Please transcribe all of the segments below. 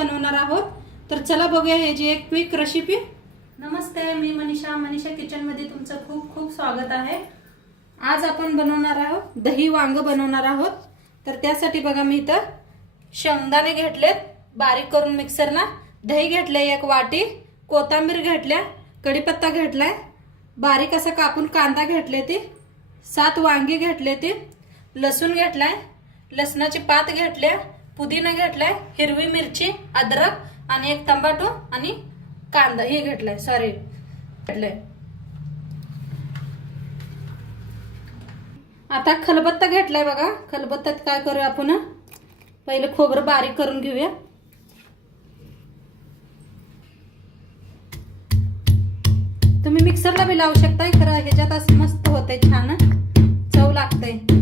बनवणार आहोत. तर चला बघूया ह्याची एक क्विक रेसिपी नमस्ते मी मनीषा. मनीषा किचनमध्ये तुमचं खूप खूप स्वागत आहे. आज आपण बनवणार आहोत दही वांग बनवणार आहोत. तर त्यासाठी बघा मी इथं शेंगदाणे घेतलेत बारीक करून मिक्सरला दही घेतले एक वाटी कोथिंबीर घेतल्या कढीपत्ता घेतलाय. बारीक असं कापून कांदा घेतले ते. सात वांगी घेतले ते. लसूण घेतलाय. लसणाची पात घेतल्या. पुदिना घेतलाय हिरवी मिरची अद्रक आणि एक टमाटो आणि कांदा. हे घेतलाय सॉरी घेतलंय. आता खलबत्ता घेतलाय बघा. खलबत्त्यात काय करूया आपण? पहिले खोबरं बारीक करून घेऊया. तुम्ही मिक्सरला बी लावू शकताय खरं ह्याच्यात असं मस्त होते छान. चव लागते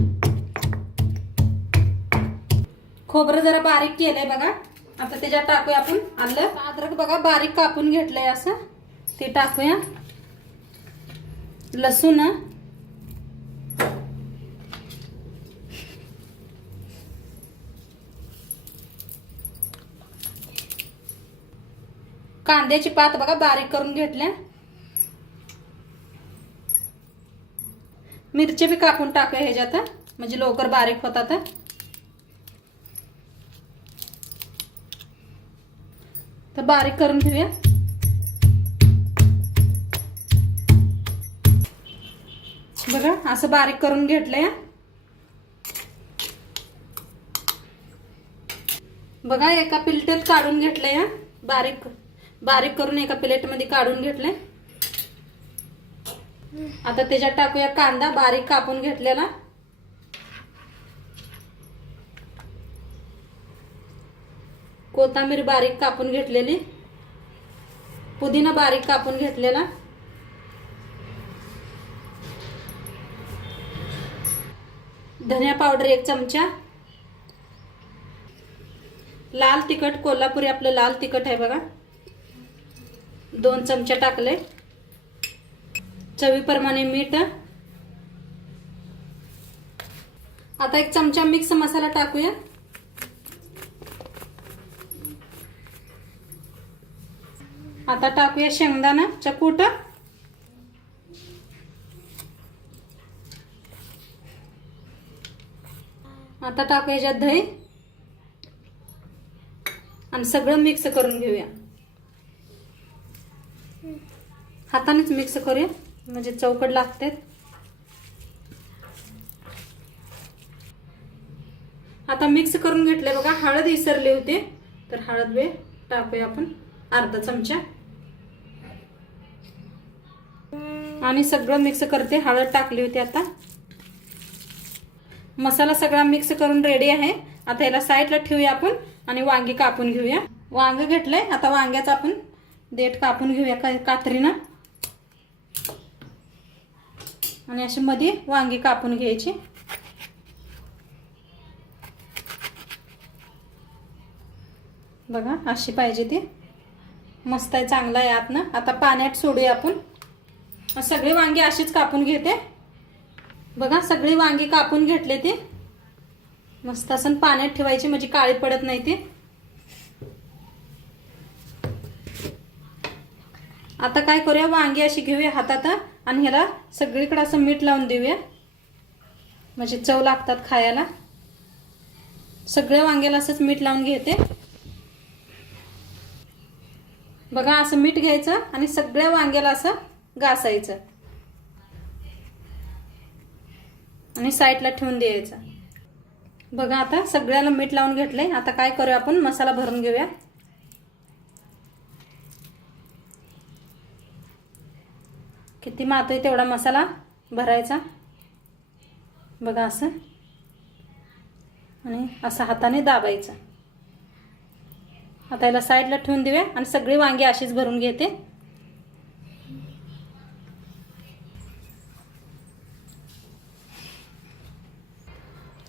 खोबरं जरा बारीक केलंय बघा. आता त्याच्यात टाकूया आपण आलं. अद्रक बघा बारीक कापून घेतलंय असं. ते टाकूया. लसूण. कांद्याची पात बघा बारीक करून घेतल्या. मिरची बी कापून टाकूया ह्याच्यात म्हणजे लवकर बारीक होतात तर बारीक करून घेऊया बघा असं बारीक करून घेतलंय. बघा एका प्लेटेत काढून घेतलंय बारीक बारीक करून एका प्लेटमध्ये काढून घेतलंय. आता त्याच्यात टाकूया कांदा बारीक कापून घेतलेला. कोथिंबीर बारीक कापून घेतलेली. पुदिना बारीक कापून घेतलेला. धनिया पावडर एक चमचा. लाल तिखट कोल्हापुरी आपलं लाल तिखट आहे बघा. दोन चमचे टाकले. चवीप्रमाणे मीठ. आता एक चमचा मिक्स मसाला टाकूया. आता टाकूया शेंगदाणा. चकूट. आता टाकूया याच्यात दही. आणि सगळं मिक्स करून घेऊया. हातानेच मिक्स करूया. म्हणजे चौकट लागते आता मिक्स करून घेतले बघा. हळद विसरले होते. तर हळद बे टाकूया आपण. अर्धा चमचा. आणि सगळं मिक्स करते. हळद टाकली होती आता. मसाला सगळा मिक्स करून रेडी आहे. आता याला साईडला ठेवूया आपण आणि वांगी कापून घेऊया. वांग घेतलंय. आता वांग्याचं आपण देठ कापून घेऊया का कात्रीनं. आणि अशी मध्ये वांगी कापून घ्यायची. बघा अशी पाहिजे ती. मस्त आहे चांगला आहे आतनं. आता पाण्यात सोडूया आपण. सगळी वांगी अशीच कापून घेते. बघा सगळी वांगी कापून घेतले ते. मस्त असं पाण्यात ठेवायची म्हणजे काळी पडत नाही ते. आता काय करूया वांगी अशी घेऊया हातात आणि ह्याला सगळीकडे असं मीठ लावून देऊया. म्हणजे चव लागतात खायला. सगळ्या वांग्याला असंच मीठ लावून घेते. बघा असं मीठ घ्यायचं आणि सगळ्या वांग्याला असं घासायचं. आणि साईडला ठेवून द्यायचं. बघा आता सगळ्याला मीठ लावून घेतलंय. आता काय करूया आपण? मसाला भरून घेऊया. किती मातोय तेवढा मसाला भरायचा. बघा असं. आणि असं हाताने दाबायचं. आता याला साईडला ठेवून देऊया. आणि सगळी वांगी अशीच भरून घेते.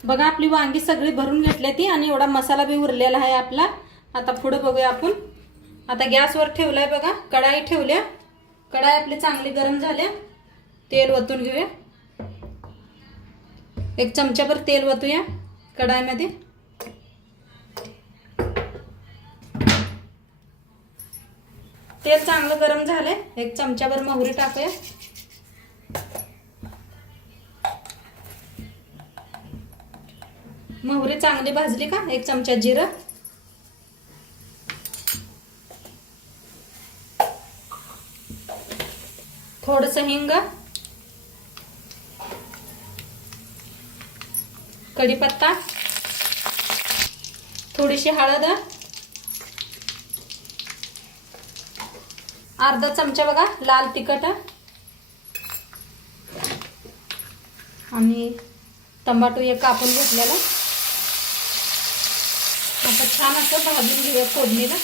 बघा आपली वांगी सगळी भरून घेतली ती आणि एवढा मसाला बी उरलेला आहे आपला. आता पुढं बघूया आपण. आता गॅसवर ठेवलाय बघा कढाई ठेवल्या. कढाई आपली चांगली गरम झाल्या. तेल वतून घेऊया. एक चमच्याभर तेल वतूया कढाईमध्ये. तेल चांगलं गरम झालंय. एक चमच्याभर मोहरी टाकूया. मोहरी चांगली भाजली का? एक चमचा जिरं. थोडस हिंग. कढीपत्ता. थोडीशी हळद. अर्धा चमचा बघा लाल तिखट. आणि टमाटो एक कापून घेतलेला. छान असं भाजून घेऊया फोडणीला.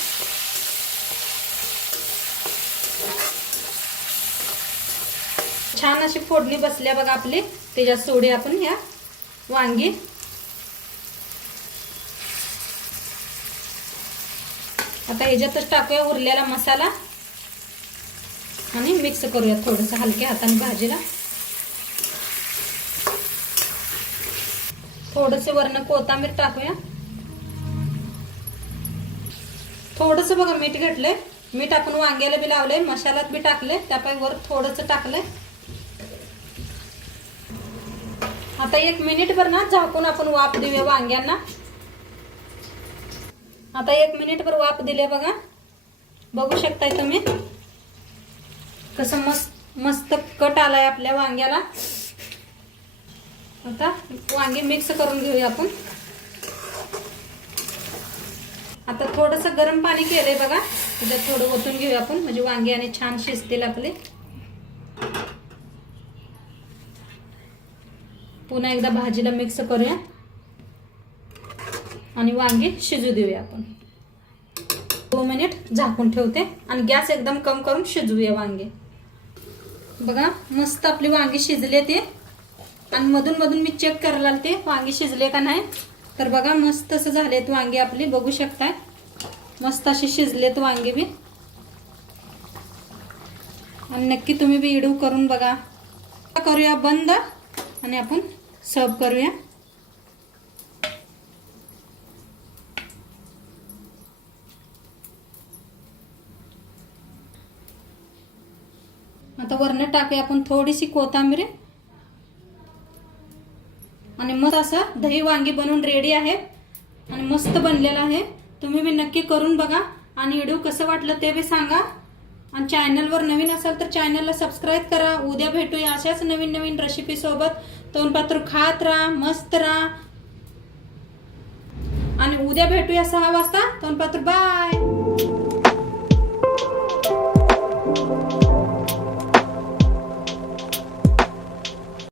छान अशी फोडणी बसल्या बघा आपली. त्याच्यात सोडी आपण ह्या वांगी. आता ह्याच्यातच टाकूया उरलेला मसाला. आणि मिक्स करूया थोडस हलक्या हाताने भाजीला. थोडस वरण कोथंबीर टाकूया. थोडस बघा मीठ घेतलंय. मीठ आपण वांग्याला बी लावलंय मसाल्यात बी टाकले त्यापाई वर थोडस टाकलंय. आता एक मिनिट भर ना झाकून आपण वाफ देऊया वांग्यांना. आता एक मिनिट भर वाफ दिले बघा. बघू शकताय तुम्ही. कसं मस्त मस्त कट आलाय आपल्या वांग्याला. आता वांगे मिक्स करून घेऊया आपण. आता थोडस गरम पाणी केलंय बघा. त्याच्यात थोडं ओतून घेऊया आपण. म्हणजे वांगे आणि छान शिजतील आपले. पुन्हा एकदा भाजीला मिक्स करूया. आणि वांगे शिजू देऊया आपण. दोन मिनिट झाकून ठेवते. आणि गॅस एकदम कम करून शिजवूया वांगे. बघा मस्त आपली वांगी शिजले ते. आणि मधून मधून मी चेक करायला ते वांगे शिजले का नाही. तर बघा मस्त असं झालेत वांगे आपली. बघू शकताय. मस्त असे शिजलेत वांगे बी. आणि नक्की तुम्ही बी इडू करून बघा. करूया बंद आणि आपण सर्व करूया. आता वरण टाकूया आपण थोडीशी कोथिंबीर. आणि मस्त असं दही वांगी बनवून रेडी आहे. आणि मस्त बनलेलं आहे. तुम्ही बी नक्की करून बघा. आणि व्हिडिओ कसं वाटलं ते बी सांगा. आणि चॅनलवर नवीन असाल तर चॅनलला सबस्क्राईब करा. उद्या भेटूया अशाच नवीन नवीन रेसिपीसोबत तोंडपात्र खात राहा मस्त राहा. आणि उद्या भेटूया सहा वाजता. तोंडपात्र बाय